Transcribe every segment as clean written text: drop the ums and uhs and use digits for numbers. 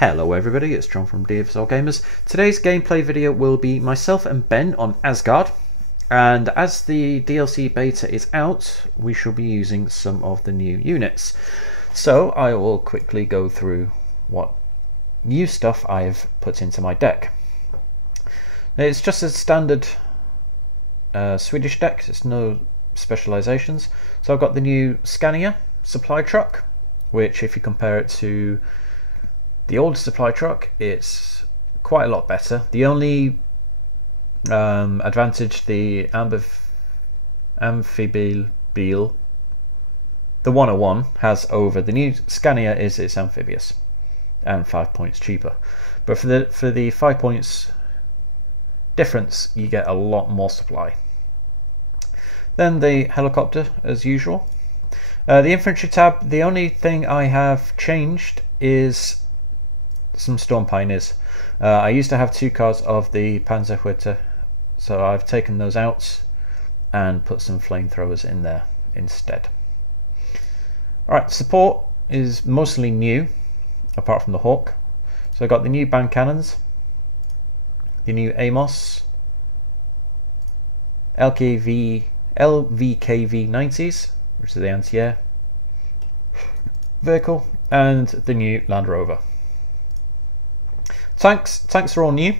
Hello everybody, it's John from Devious Wargamers. Today's gameplay video will be myself and Ben on Asgard, and as the DLC beta is out, we shall be using some of the new units. So I will quickly go through what new stuff I've put into my deck. It's just a standard Swedish deck, it's no specializations. So I've got the new Scania supply truck, which if you compare it to the old supply truck, it's quite a lot better. The only advantage the amphibial, the 101 has over the new Scania is it's amphibious and 5 points cheaper. But for the 5 points difference, you get a lot more supply. Then the helicopter as usual. The infantry tab, the only thing I have changed is some storm pioneers. I used to have 2 cards of the Panzerhütte, so I've taken those out and put some flamethrowers in there instead. Alright, support is mostly new apart from the Hawk. So I got the new band cannons, the new Amos, LVKV 90s, which is the anti-air vehicle, and the new Land Rover. Tanks are all new.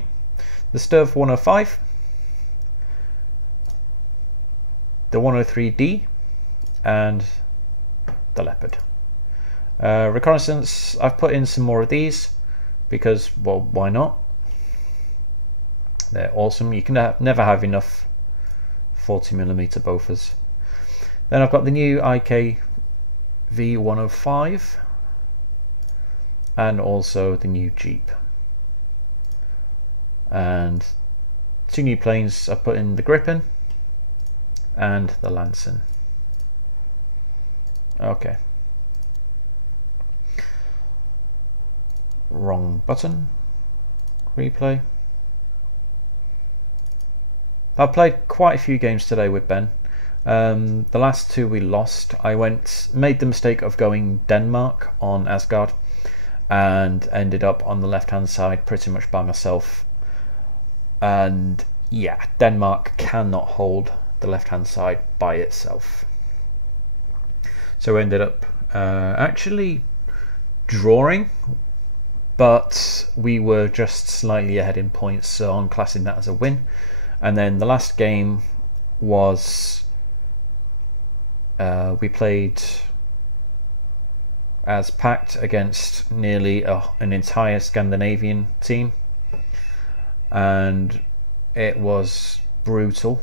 The Sturv 105, the 103D, and the Leopard. Reconnaissance, I've put in some more of these because, well, why not? They're awesome. You can never have enough 40mm Bofors. Then I've got the new IKV 105 and also the new Jeep. And 2 new planes. I put in the Gripen and the Lansen. Okay. Wrong button. Replay. I've played quite a few games today with Ben. The last 2 we lost. I made the mistake of going Denmark on Asgard and ended up on the left hand side pretty much by myself. And yeah, Denmark cannot hold the left hand side by itself. So we ended up actually drawing, but we were just slightly ahead in points, so I'm classing that as a win. And then the last game was we played as packed against nearly an entire Scandinavian team, and it was brutal,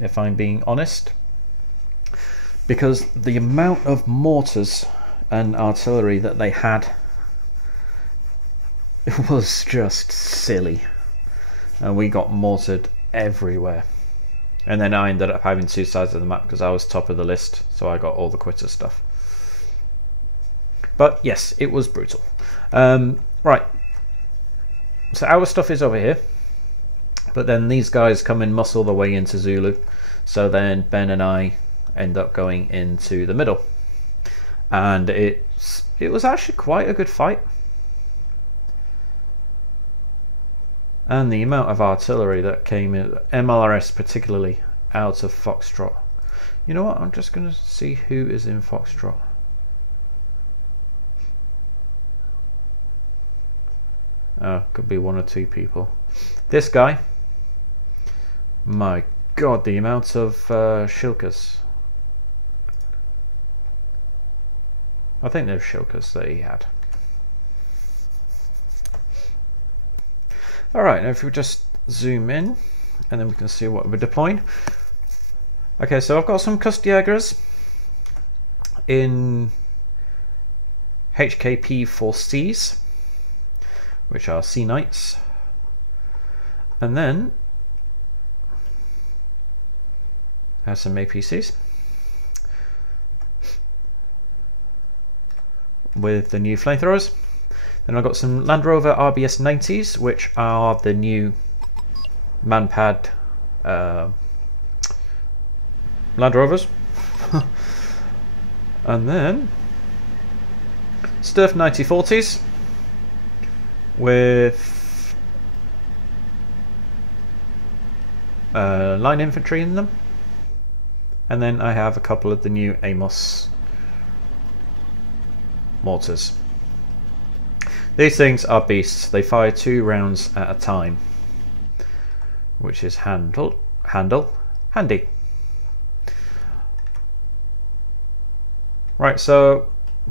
if I'm being honest, because the amount of mortars and artillery that they had, it was just silly, and we got mortared everywhere. And then I ended up having 2 sides of the map because I was top of the list, so I got all the quitter stuff. But yes, it was brutal. Right, so our stuff is over here, but then these guys come and muscle their way into Zulu, so then Ben and I end up going into the middle, and it was actually quite a good fight. And the amount of artillery that came in, MLRS particularly, out of Foxtrot. You know what, I'm just going to see who is in Foxtrot. Oh, could be 1 or 2 people. This guy, my god, the amount of Shilkas. I think there's Shilkas that he had. Alright, now if we just zoom in, and then we can see what we're deploying. Okay, so I've got some Kustjägers in HKP 4Cs, which are Sea Knights, and then I have some APCs with the new flamethrowers. Then I've got some Land Rover RBS 90s, which are the new Manpad Land Rovers. And then Sturf 9040s, with line infantry in them, and then I have a couple of the new Amos mortars. These things are beasts. They fire 2 rounds at a time, which is handy. Right, so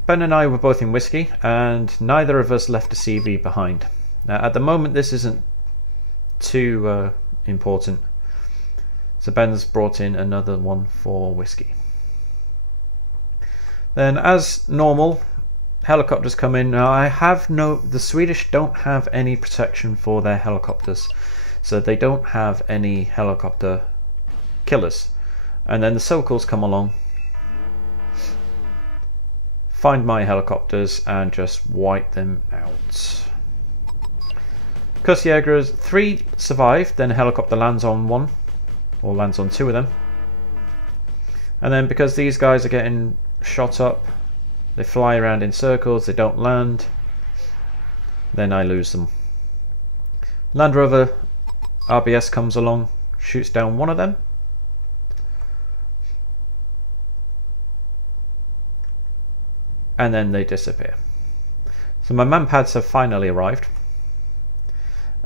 Ben and I were both in whiskey, and neither of us left a CV behind. Now, at the moment, this isn't too important. So Ben's brought in another one for whiskey. Then, as normal, helicopters come in. Now, the Swedish don't have any protection for their helicopters, so they don't have any helicopter killers. And then the Sokals come along, find my helicopters, and just wipe them out. Kustjägers, 3 survive, then a helicopter lands on 1, or lands on 2 of them. And then because these guys are getting shot up, they fly around in circles, they don't land, then I lose them. Land Rover RBS comes along, shoots down 1 of them. And then they disappear. So my manpads have finally arrived,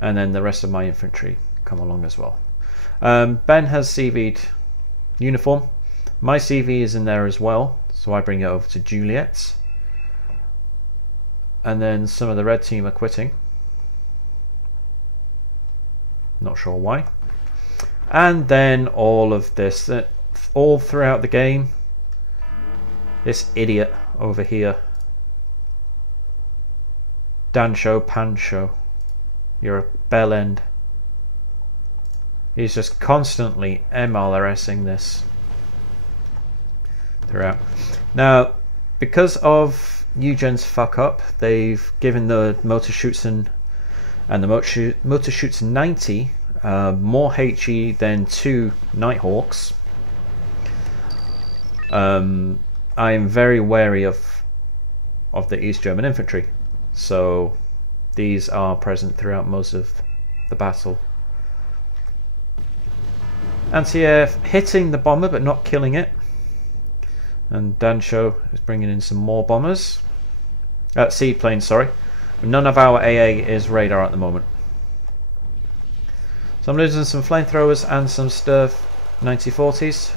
and then the rest of my infantry come along as well. Ben has CV'd uniform. My CV is in there as well, so I bring it over to Juliet's. And then some of the red team are quitting. Not sure why. And then all of this, all throughout the game, this idiot over here, Dancho Pancho, you're a bell end. He's just constantly MLRSing this throughout. Now, because of Eugen's fuck up, they've given the Motorschützen and the Motorschützen 90 more HE than 2 Nighthawks. I am very wary of the East German infantry, so these are present throughout most of the battle. Anti-air hitting the bomber but not killing it, and Dancho is bringing in some more bombers. Seaplanes, sorry. None of our AA is radar at the moment. So I'm losing some flamethrowers and some Sturf 9040s.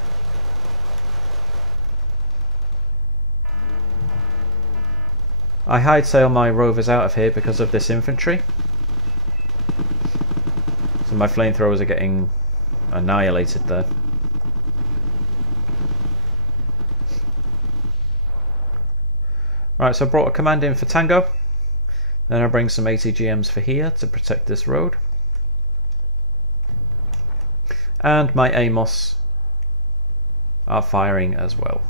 I hightail my rovers out of here because of this infantry. So my flamethrowers are getting annihilated there. Right, so I brought a command in for Tango. Then I bring some ATGMs for here to protect this road. And my Amos are firing as well.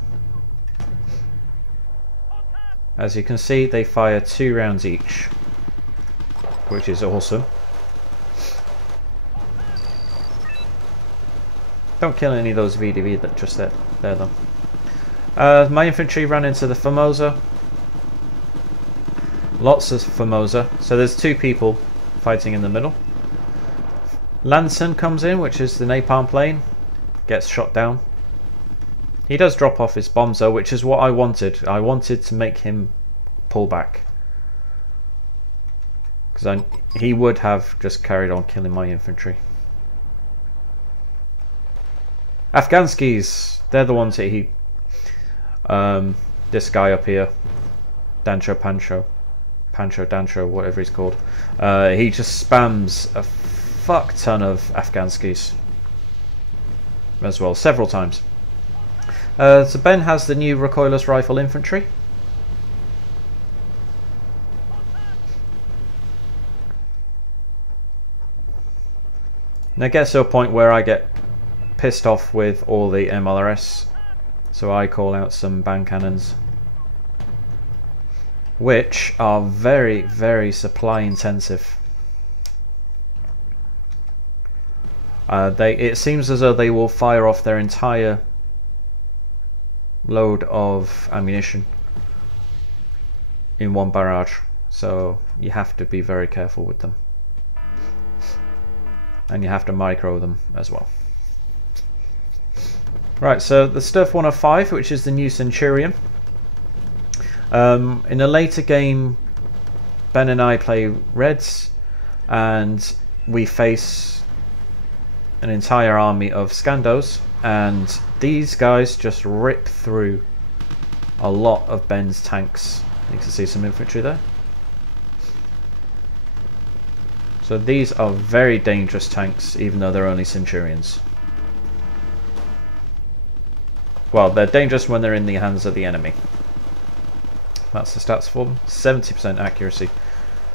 As you can see, they fire 2 rounds each, which is awesome. Don't kill any of those VDV that just there though. My infantry ran into the Formosa. Lots of Formosa. So there's 2 people fighting in the middle. Lanson comes in, which is the napalm plane, gets shot down. He does drop off his bombs though, which is what I wanted. I wanted to make him pull back, because he would have just carried on killing my infantry. Afghanskis, they're the ones that he... this guy up here, Dancho Dancho, whatever he's called, he just spams a fuck ton of Afghanskis as well, several times. So Ben has the new recoilless rifle infantry. Now it gets to a point where I get pissed off with all the MLRS, so I call out some band cannons, which are very, very supply intensive. It seems as though they will fire off their entire load of ammunition in one barrage, so you have to be very careful with them. And you have to micro them as well. Right, so the Stuff 105, which is the new Centurion. In a later game, Ben and I play Reds, and we face an entire army of Scandos, and these guys just rip through a lot of Ben's tanks. You can see some infantry there. So these are very dangerous tanks, even though they're only Centurions. Well, they're dangerous when they're in the hands of the enemy. That's the stats for them. 70% accuracy,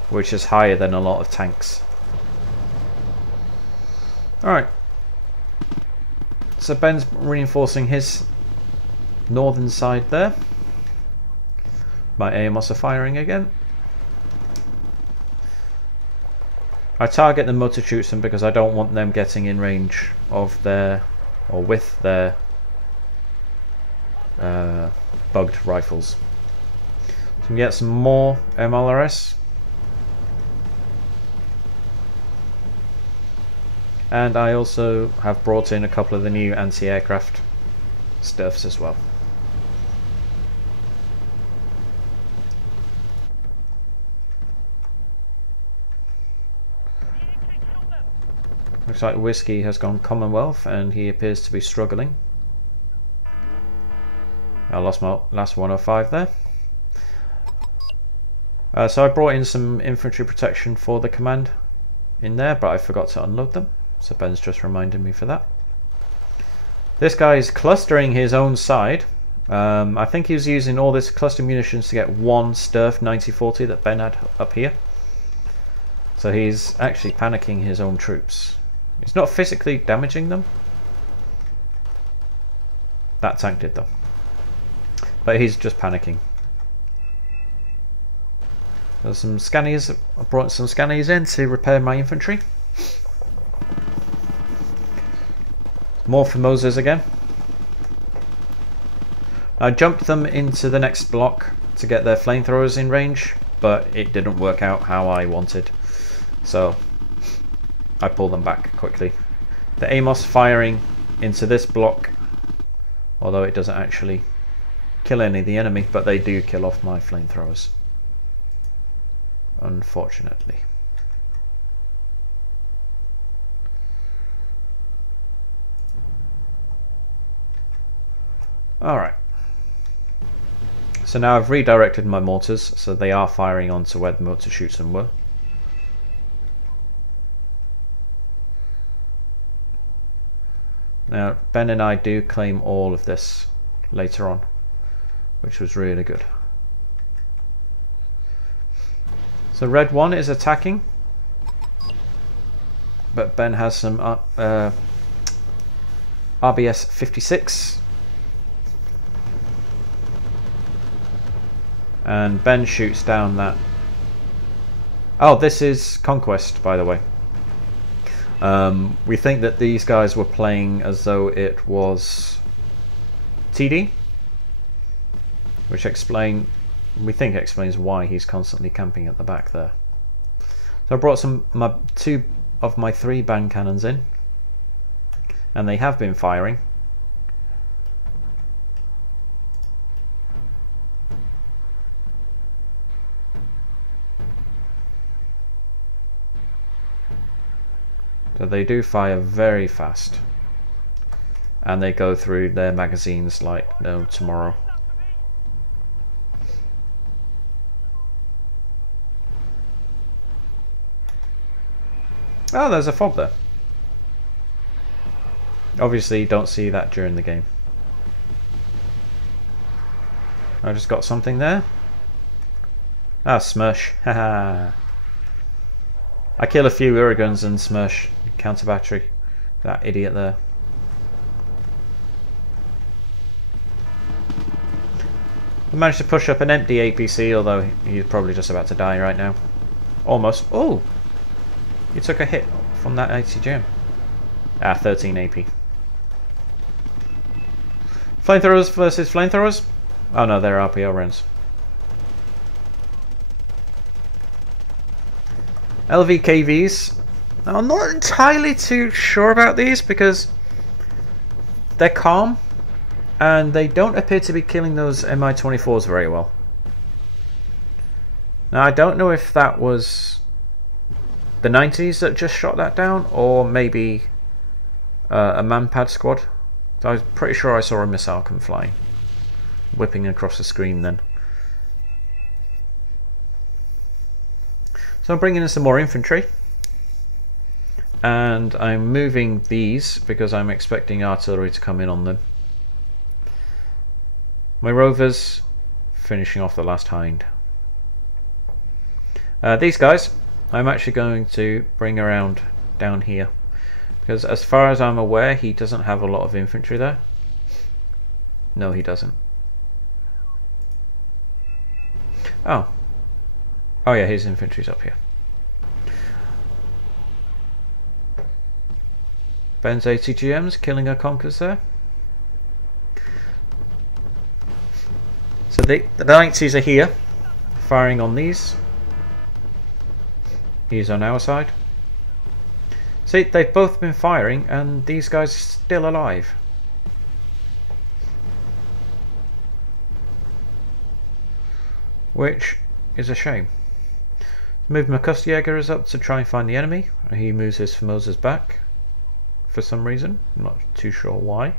which is higher than a lot of tanks. Alright. So Ben's reinforcing his northern side there. My AMOS are firing again. I target the motor shoots them because I don't want them getting in range of their, or with their bugged rifles. So we get some more MLRS. And I also have brought in a couple of the new anti-aircraft stuffs as well. Looks like Whiskey has gone Commonwealth and he appears to be struggling. I lost my last 105 there. So I brought in some infantry protection for the command in there, but I forgot to unload them. So Ben's just reminded me for that. This guy is clustering his own side. I think he was using all this cluster munitions to get one Sturf 9040 that Ben had up here. So he's actually panicking his own troops. He's not physically damaging them. That tank did though. But he's just panicking. There's some Scanias. I brought some Scanias in to repair my infantry. More Formosas again. I jumped them into the next block to get their flamethrowers in range, but it didn't work out how I wanted. So I pulled them back quickly. The AMOS firing into this block, although it doesn't actually kill any of the enemy, but they do kill off my flamethrowers, unfortunately. Alright. So now I've redirected my mortars, so they are firing onto where the mortar shoots them were. Now, Ben and I do claim all of this later on, which was really good. So Red 1 is attacking, but Ben has some RBS 56. And Ben shoots down that. Oh, this is Conquest, by the way. We think that these guys were playing as though it was TD, which we think explains why he's constantly camping at the back there. So I brought two of my 3 band cannons in, and they have been firing. So they do fire very fast, and they go through their magazines like no tomorrow. Oh, there's a fob there. Obviously you don't see that during the game. I just got something there. Ah, Smirsh. Haha. I kill a few Irriguns and Smirsh counter battery. That idiot there. We managed to push up an empty APC, although he's probably just about to die right now. Almost. Oh! You took a hit from that ATGM. Ah, 13 AP. Flamethrowers versus flamethrowers? Oh no, they're RPO rounds. LVKVs. Now, I'm not entirely too sure about these because they're calm and they don't appear to be killing those Mi-24s very well. Now, I don't know if that was the 90s that just shot that down, or maybe a manpad squad. So I was pretty sure I saw a missile come flying, whipping across the screen then. So I'm bringing in some more infantry. And I'm moving these because I'm expecting artillery to come in on them. My rovers finishing off the last hind. These guys I'm actually going to bring around down here because as far as I'm aware he doesn't have a lot of infantry there. No, he doesn't. Oh yeah, his infantry's up here. Ben's ATGMs killing our conkers there. So the 90s are here, firing on these. He's on our side. See, they've both been firing and these guys are still alive. Which is a shame. Move my Kustjägers up to try and find the enemy. He moves his Formosas back. For some reason, I'm not too sure why.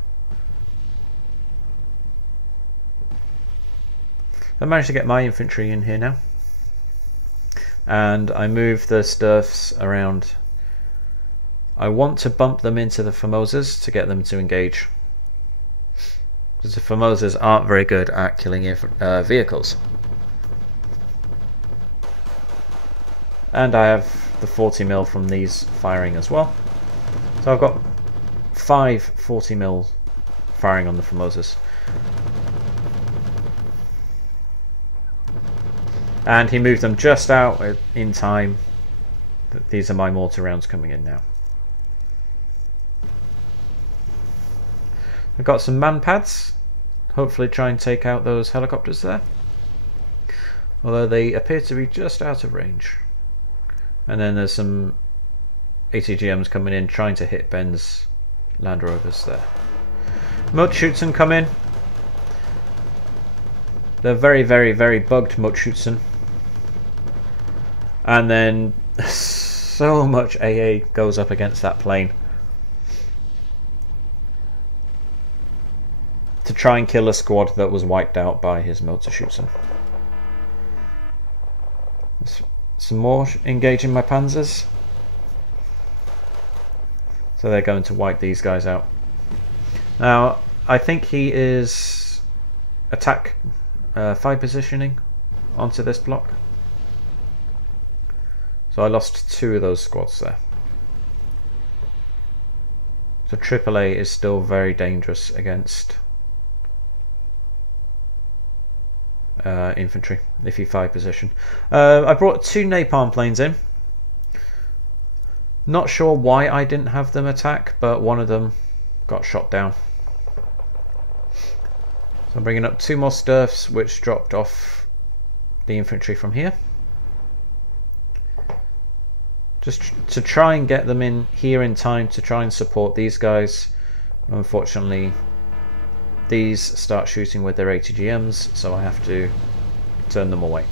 I managed to get my infantry in here now, and I move the Sturfs around. I want to bump them into the Formosas to get them to engage, because the Formosas aren't very good at killing vehicles. And I have the 40mm from these firing as well. So I've got 5 40mm firing on the Formosas. And he moved them just out in time. These are my mortar rounds coming in now. I've got some man pads. Hopefully try and take out those helicopters there. Although they appear to be just out of range. And then there's some ATGMs coming in trying to hit Ben's Land Rovers there. Mutschützen come in. They're very, very, very bugged Mutschützen. And then so much AA goes up against that plane to try and kill a squad that was wiped out by his Mutschützen. Some more engaging my panzers. So they're going to wipe these guys out. Now, I think he is attack 5 positioning onto this block. So I lost 2 of those squads there. So AAA is still very dangerous against infantry if you 5 position. I brought 2 napalm planes in. Not sure why I didn't have them attack, but one of them got shot down. So I'm bringing up 2 more Sturfs, which dropped off the infantry from here. Just to try and get them in here in time to try and support these guys. Unfortunately, these start shooting with their ATGMs, so I have to turn them away.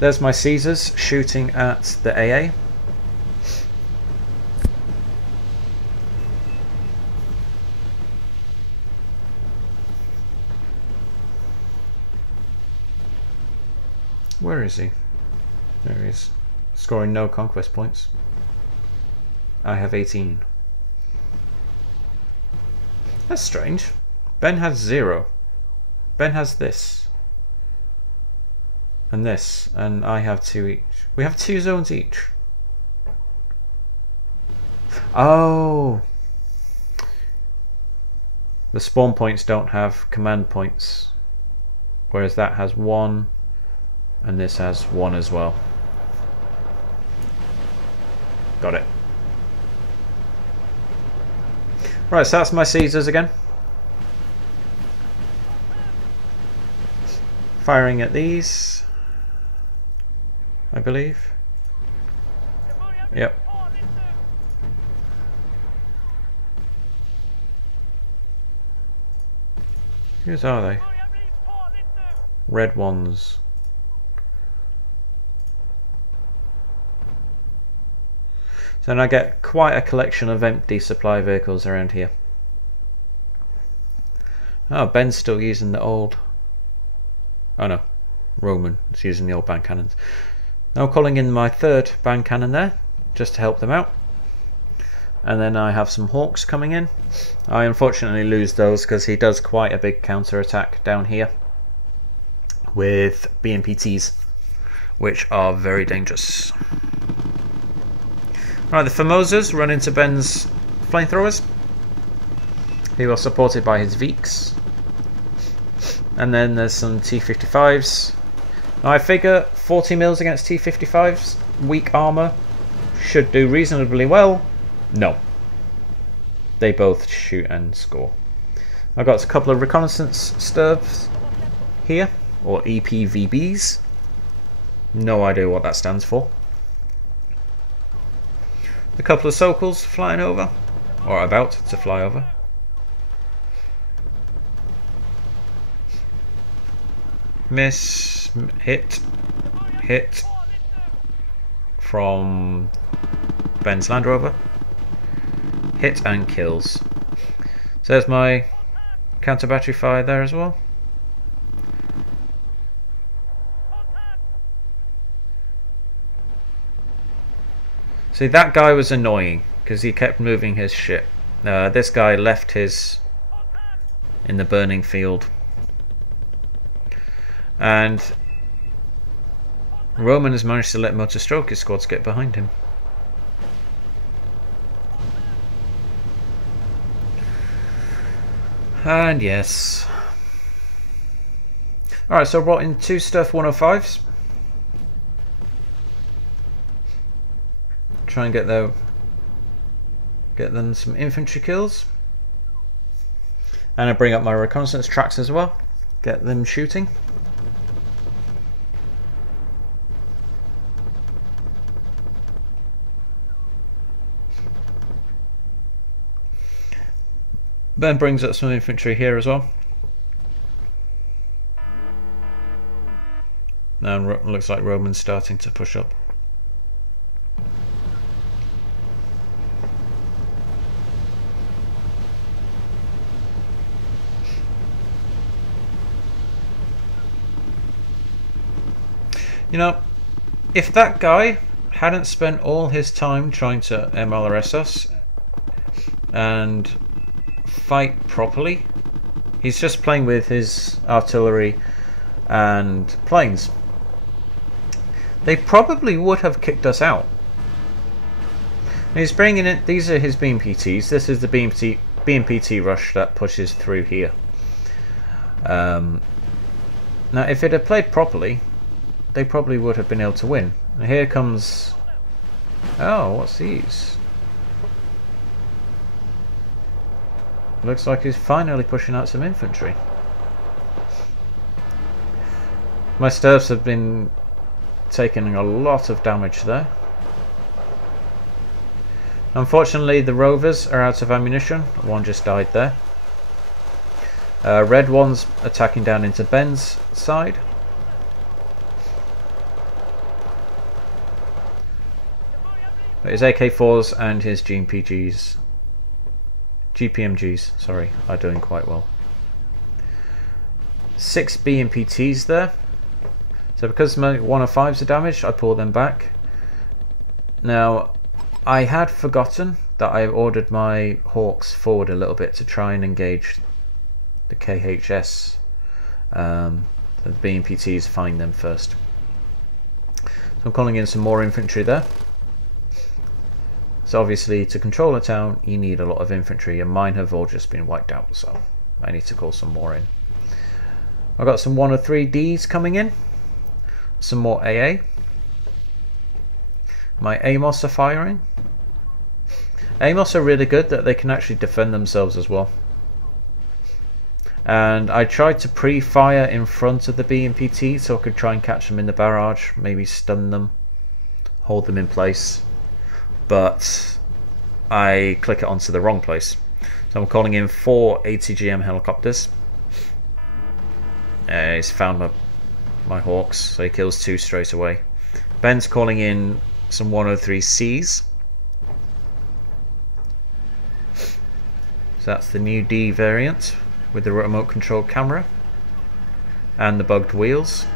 There's my Caesars shooting at the AA. Where is he? There he is. Scoring no conquest points. I have 18. That's strange. Ben has 0. Ben has this. And this. And I have 2 each. We have 2 zones each. Oh! The spawn points don't have command points. Whereas that has 1. And this has 1 as well. Got it. Right, so that's my Caesars again. Firing at these, I believe. Yep. Whose are they? Red ones. So then I get quite a collection of empty supply vehicles around here. Oh, Ben's still using the old... Oh no, Roman is using the old band cannons. Now calling in my third band cannon there, just to help them out. And then I have some hawks coming in. I unfortunately lose those because he does quite a big counter attack down here with BMPTs, which are very dangerous. Right, the Formosas run into Ben's flamethrowers. He was supported by his Veeks. And then there's some T-55s. Now I figure 40 mils against T-55s, weak armor, should do reasonably well. No. They both shoot and score. I've got a couple of reconnaissance stirps here, or EPVBs. No idea what that stands for. A couple of Sokals flying over, or about to fly over. Miss, hit from Ben's Land Rover. Hit and kills. So there's my counter battery fire there as well. See, that guy was annoying because he kept moving his ship. This guy left his in the burning field. And Roman has managed to let Motor Stroke his squads get behind him. And yes. Alright, so I brought in 2 Stuff 105s. Try and get them some infantry kills. And I bring up my reconnaissance tracks as well. Get them shooting. Ben brings up some infantry here as well. Now looks like Roman's starting to push up. You know, if that guy hadn't spent all his time trying to MLRS us and fight properly, he's just playing with his artillery and planes, they probably would have kicked us out. And he's bringing in, these are his BMPTs. This is the BMPT rush that pushes through here. Now if it had played properly, they probably would have been able to win. And here comes... Oh, what's these? Looks like he's finally pushing out some infantry. My stirps have been taking a lot of damage there. Unfortunately, the rovers are out of ammunition. One just died there. Red one's attacking down into Ben's side. His AK-4s and his GPMGs, sorry, are doing quite well. 6 BMPTs there. So because my 105s are damaged, I pull them back. Now, I had forgotten that I ordered my Hawks forward a little bit to try and engage the KHS. The BMPTs find them first. So I'm calling in some more infantry there. So obviously to control a town you need a lot of infantry, and mine have all just been wiped out, so I need to call some more in. I've got some 103Ds coming in, some more AA. My AMOS are firing. AMOS are really good that they can actually defend themselves as well. And I tried to pre-fire in front of the BMPT so I could try and catch them in the barrage, maybe stun them, hold them in place, but I click it onto the wrong place. So I'm calling in 4 ATGM helicopters. He's found my Hawks, so he kills 2 straight away. Ben's calling in some 103Cs. So that's the new D variant with the remote controlled camera and the bugged wheels.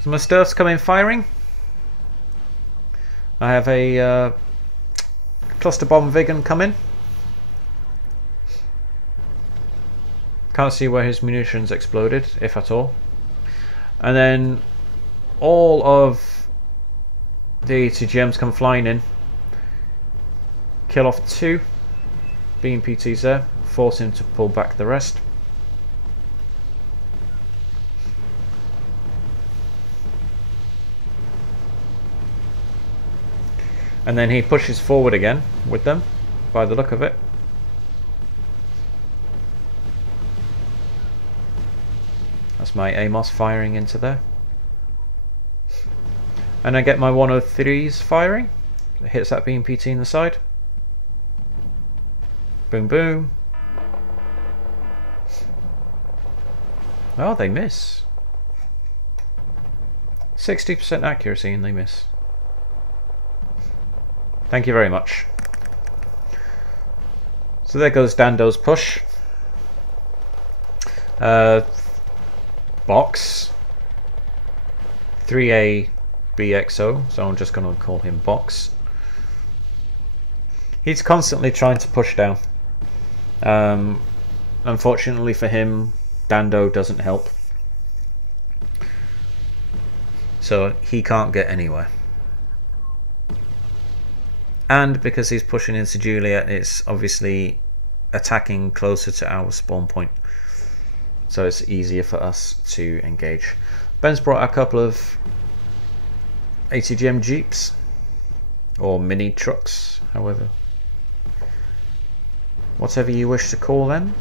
So my stuff's coming firing. I have a cluster bomb Vigan coming. Can't see where his munitions exploded, if at all. And then all of the ATGMs come flying in. Kill off 2 BMPTs there, force him to pull back the rest. And then he pushes forward again with them, by the look of it. That's my AMOS firing into there. And I get my 103s firing. It hits that BMPT in the side. Boom, boom. Oh, they miss. 60% accuracy and they miss. Thank you very much. So there goes Dando's push. Box 3A BXO, so I'm just going to call him Box. He's constantly trying to push down. Unfortunately for him, Dando doesn't help, so he can't get anywhere. And because he's pushing into Juliet, it's obviously attacking closer to our spawn point, so it's easier for us to engage. Ben's brought a couple of ATGM Jeeps, or mini trucks, however, whatever you wish to call them.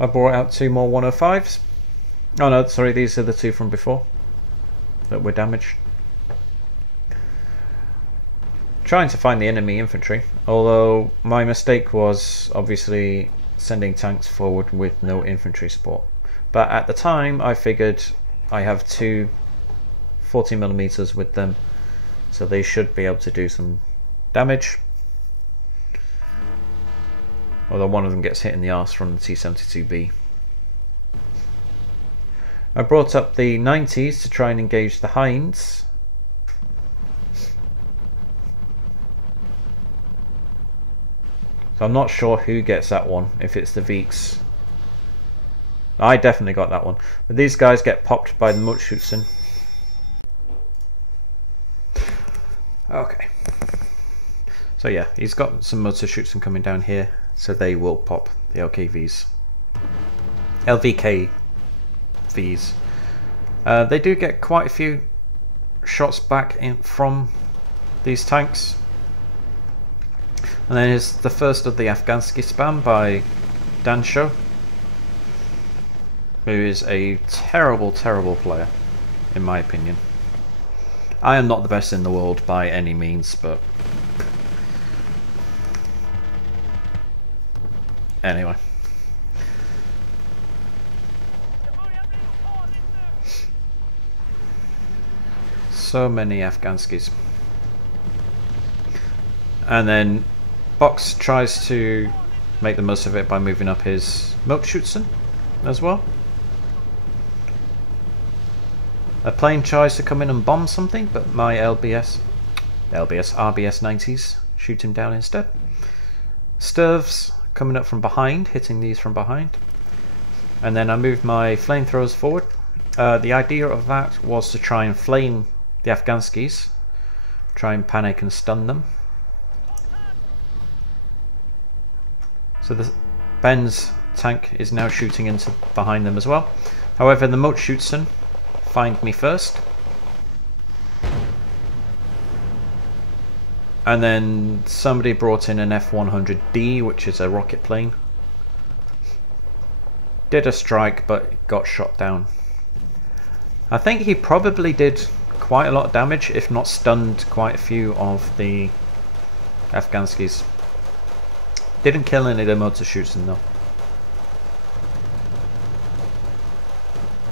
I brought out 2 more 105s. Oh no, sorry, these are the 2 from before that were damaged. Trying to find the enemy infantry, although my mistake was obviously sending tanks forward with no infantry support. But at the time I figured I have 2 40mm with them, so they should be able to do some damage. Although one of them gets hit in the arse from the T-72B. I brought up the 90s to try and engage the Hinds. So I'm not sure who gets that one, if it's the Veeks. I definitely got that one. But these guys get popped by the Mutschützen. Okay. So yeah, he's got some Mutschützen coming down here, so they will pop the LKVs. LVK Vs. They do get quite a few shots back in from these tanks. And then here's the first of the Afghansky spam by Dansho, who is a terrible, terrible player, in my opinion. I am not the best in the world by any means, but anyway. So many Afghanskis. And then Box tries to make the most of it by moving up his Mutschützen as well. A plane tries to come in and bomb something, but my RBS 90s shoot him down instead. Sturves coming up from behind, hitting these from behind. And then I moved my flamethrowers forward. The idea of that was to try and flame the Afghanskis, try and panic and stun them. So the Ben's tank is now shooting into behind them as well. However, the Mutschützen find me first. And then somebody brought in an F-100D, which is a rocket plane. Did a strike, but got shot down. I think he probably did quite a lot of damage, if not stunned quite a few of the Afghanskis. Didn't kill any of the motor shooting though.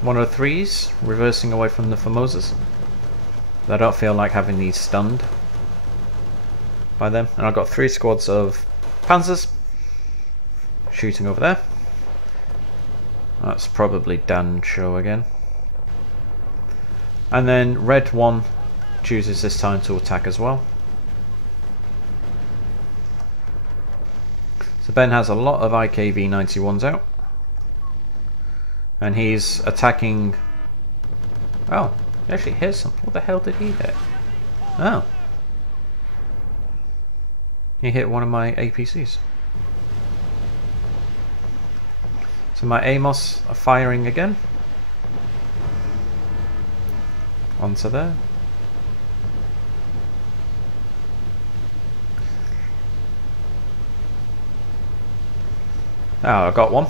One of the threes, reversing away from the Formosas. I don't feel like having these stunned by them. And I've got 3 squads of Panzers shooting over there. That's probably Dan Show again. And then red one chooses this time to attack as well. So Ben has a lot of IKV-91s out. And he's attacking... Oh, he actually hit some. What the hell did he hit? Oh. He hit one of my APCs. So my AMOS are firing again. Onto there. Oh, I got one.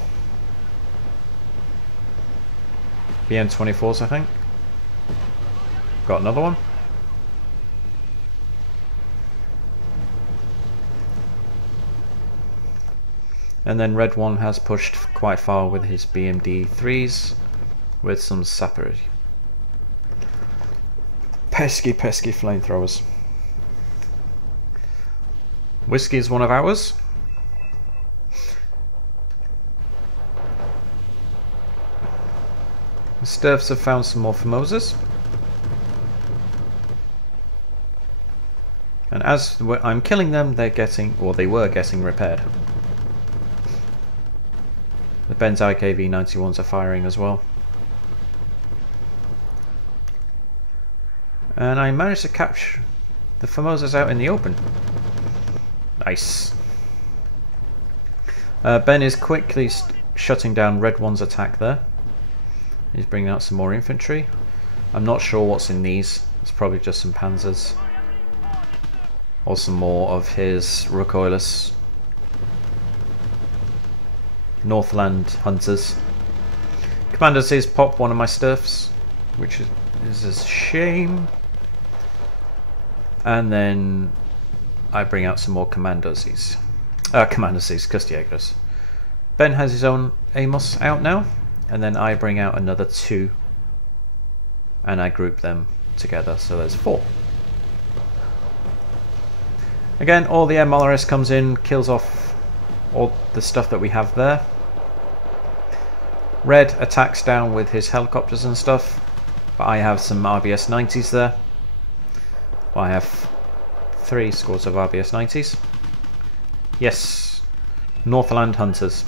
BM24s, I think. Got another one. And then red one has pushed quite far with his BMD3s with some sappers. Pesky, pesky flamethrowers. Whiskey is one of ours. The Sturfs have found some more Formosas. And as I'm killing them, they're getting, or they were getting repaired. The Ben's IKV-91s are firing as well. And I managed to capture the Formosas out in the open. Nice. Ben is quickly shutting down red one's attack there. He's bringing out some more infantry. I'm not sure what's in these. It's probably just some panzers. Or some more of his recoilless Northland hunters. Commander says pop one of my Sturfs, which is a shame. And then I bring out some more Commandoses. Kustjägers. Ben has his own Amos out now. And then I bring out another 2. And I group them together, so there's 4. Again, all the MLRS comes in, kills off all the stuff that we have there. Red attacks down with his helicopters and stuff, but I have some RBS 90s there. Well, I have 3 squads of RBS 90s. Yes, Northland Hunters.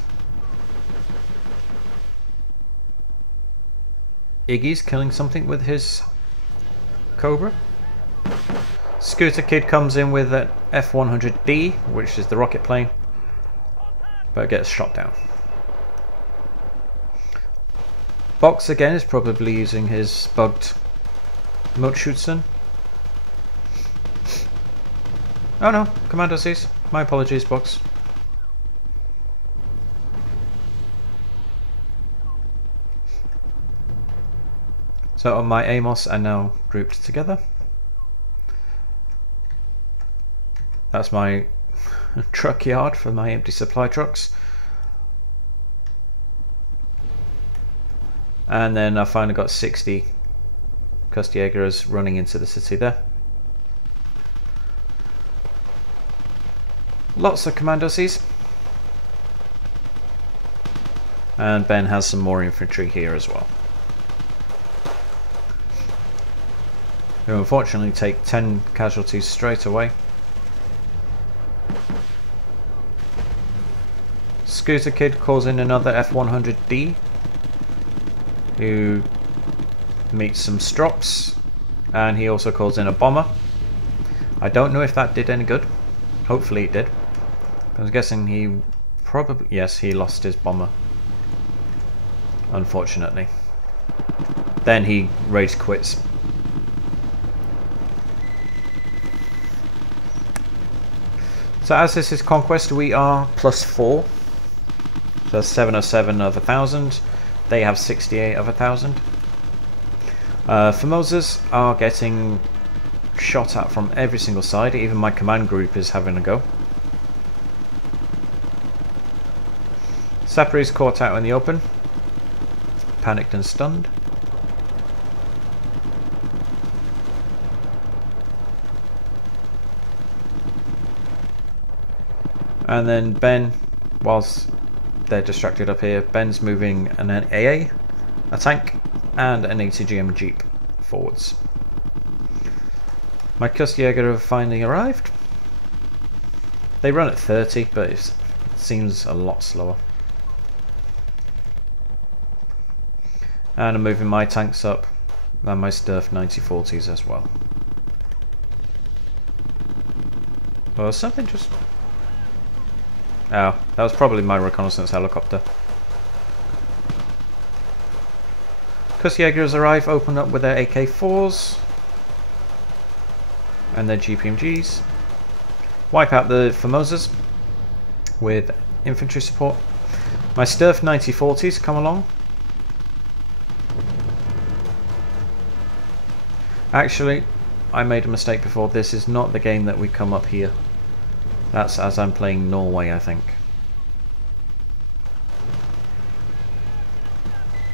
Iggy's killing something with his Cobra. Scooter Kid comes in with an F-100D, which is the rocket plane, but gets shot down. Box again is probably using his bugged Mutschützen. Oh no, Commander sees. My apologies, Box. So my Amos are now grouped together. That's my truck yard for my empty supply trucks. And then I finally got 60 Kustjägers running into the city there. Lots of Commandoses. And Ben has some more infantry here as well. Who unfortunately take 10 casualties straight away. Scooter Kid calls in another F-100D, who meets some strops, and he also calls in a bomber. I don't know if that did any good. Hopefully it did. I was guessing he probably... Yes, he lost his bomber, unfortunately. Then he rage quits. So as this is Conquest, we are +4. So 707 of 1,000. They have 68 of 1,000. Formosas are getting shot at from every single side. Even my command group is having a go. Sapori's caught out in the open. Panicked and stunned. And then Ben, whilst they're distracted up here, Ben's moving an AA, a tank, and an ATGM Jeep forwards. My Kustjäger have finally arrived. They run at 30, but it seems a lot slower. And I'm moving my tanks up, and my Sturf 9040s as well. Well, something just... Oh, that was probably my reconnaissance helicopter. Kustjägers arrive, open up with their AK-4s and their GPMGs. Wipe out the Formosas with infantry support. My Sturf 9040s come along. Actually, I made a mistake before. This is not the game that we come up here. That's as I'm playing Norway, I think.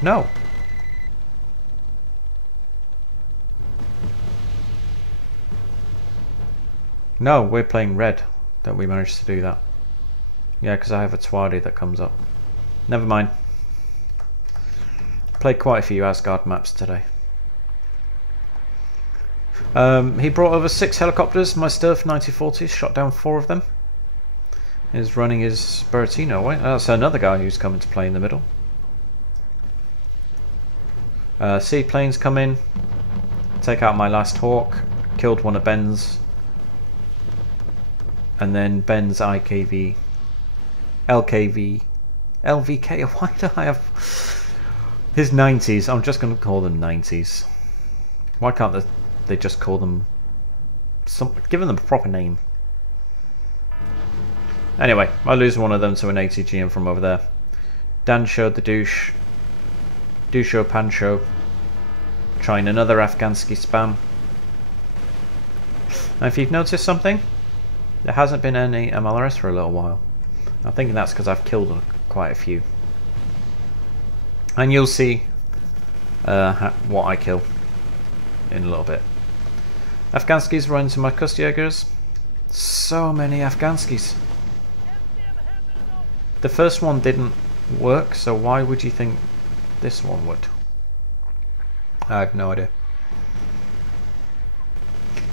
No. No, we're playing red. That we managed to do that. Yeah, because I have a Twadi that comes up. Never mind. Played quite a few Asgard maps today. He brought over 6 helicopters. My Sturf 9040s shot down 4 of them. He's running his Buratino away. That's another guy who's coming to play in the middle. Seaplanes come in. Take out my last Hawk. Killed one of Ben's. And then Ben's IKV. LKV. LVK. Why do I have... His 90s. I'm just going to call them 90s. Why can't they just call them... Give them a proper name. Anyway, I lose one of them to an ATGM from over there. Dan showed the douche. Dusho Pancho. Trying another Afghansky spam. Now if you've noticed something, there hasn't been any MLRS for a little while. I think that's because I've killed quite a few. And you'll see what I kill in a little bit. Afghanskis run into my Kustjägers. So many Afghanskis. The first one didn't work, so why would you think this one would? I have no idea.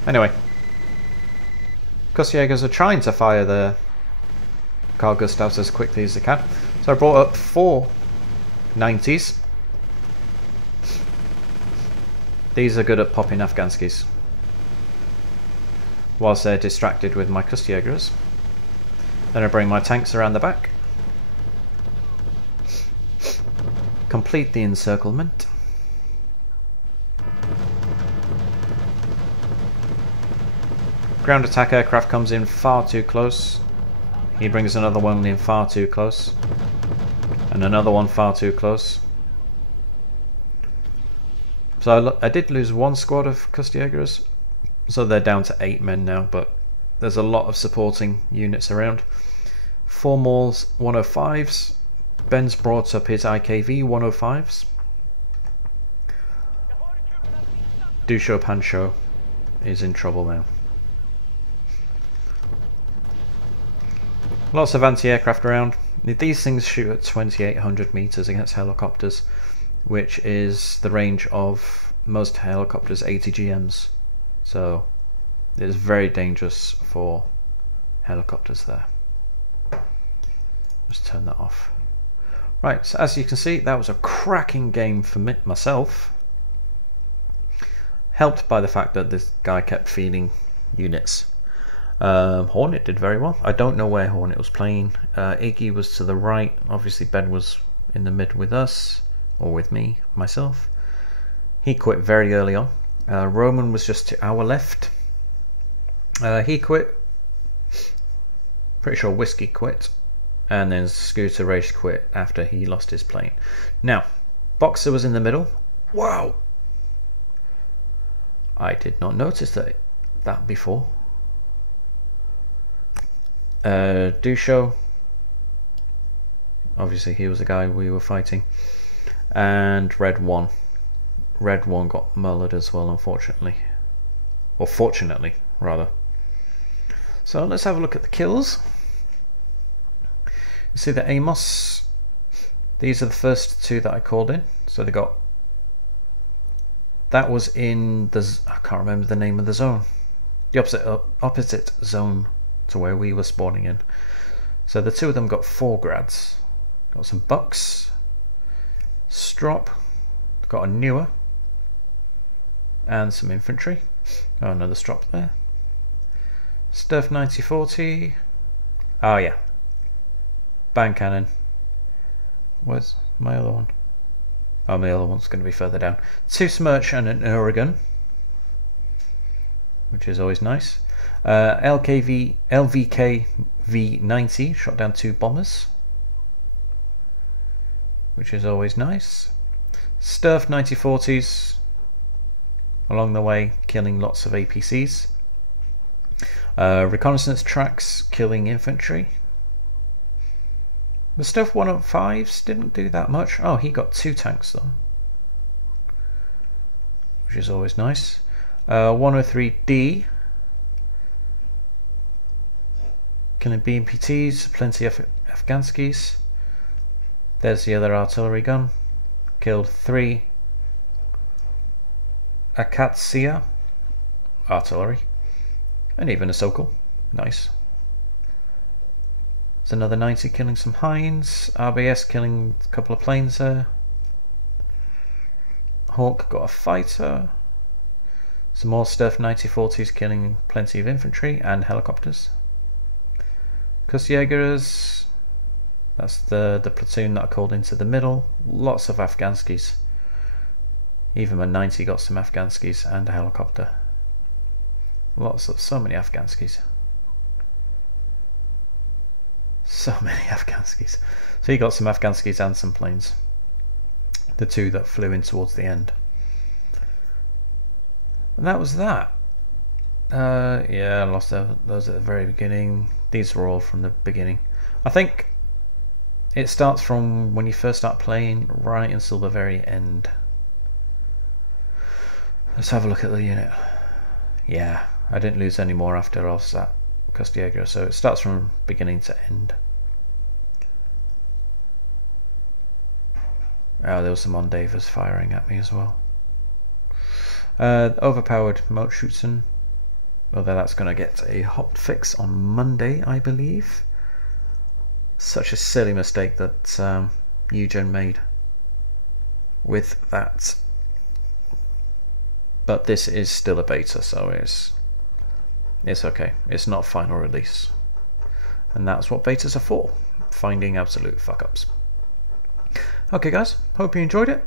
Anyway, Kustjägers are trying to fire their Carl Gustavs as quickly as they can. So I brought up 4 90s. These are good at popping Afghanskis whilst they're distracted with my Kustjägers. Then I bring my tanks around the back. Complete the encirclement. Ground attack aircraft comes in far too close. He brings another one in far too close. And another one far too close. So I did lose 1 squad of Kustjägers. So they're down to 8 men now, but there's a lot of supporting units around. 4 Mauls 105s. Ben's brought up his IKV 105s. Dusho Pancho is in trouble now. Lots of anti-aircraft around. These things shoot at 2800 meters against helicopters, which is the range of most helicopters' ATGMs. So it's very dangerous for helicopters there. Just turn that off. Right, so as you can see, that was a cracking game for myself. Helped by the fact that this guy kept feeding units. Hornet did very well. I don't know where Hornet was playing. Iggy was to the right. Obviously Ben was in the mid with us, or with me, myself. He quit very early on. Roman was just to our left. He quit. Pretty sure Whiskey quit. And then Scooter Rage quit after he lost his plane. Now, Boxer was in the middle. Wow! I did not notice that before. Dusho. Obviously he was the guy we were fighting. And Red 1. Red 1 got mullered as well, unfortunately. Or fortunately, rather. So let's have a look at the kills. You see the Amos. These are the first two that I called in. So they got... That was in the... I can't remember the name of the zone. The opposite zone to where we were spawning in. So the two of them got 4 grads. Got some bucks. Strop. Got a newer. And some infantry. Oh, another strop there. Stuff 9040. Oh yeah. Bang cannon. Where's my other one? Oh, my other one's going to be further down. 2 Smirch and an Oregon, which is always nice. LVK V90 shot down 2 bombers, which is always nice. Sturf 9040s along the way, killing lots of APCs. Reconnaissance tracks killing infantry. The Stuff 105s didn't do that much. Oh, he got 2 tanks though, which is always nice. 103D killing BMPTs, plenty of Afghanskis. There's the other artillery gun. Killed 3 Akatsia artillery. And even a Sokol. Nice. There's another 90 killing some Hinds. RBS killing a couple of planes there. Hawk got a fighter. Some more Stuff 9040s killing plenty of infantry and helicopters. Kustjägers. That's the platoon that I called into the middle. Lots of Afghanskis. Even my 90 got some Afghanskis and a helicopter. So many Afghanskis. So many Afghanskis. So he got some Afghanskis and some planes. The 2 that flew in towards the end. And that was that. Yeah, I lost those at the very beginning. These were all from the beginning. I think it starts from when you first start playing right until the very end. Let's have a look at the unit. Yeah, I didn't lose any more after I was at Kustjäger, so it starts from beginning to end. Oh, there was some Ondavas firing at me as well. Overpowered Motorschützen, although that's going to get a hot fix on Monday, I believe. Such a silly mistake that Eugen made with that. But this is still a beta, so it's okay. It's not final release. And that's what betas are for. Finding absolute fuck-ups. Okay guys, hope you enjoyed it.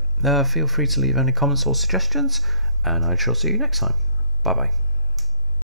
Feel free to leave any comments or suggestions, and I shall see you next time. Bye bye.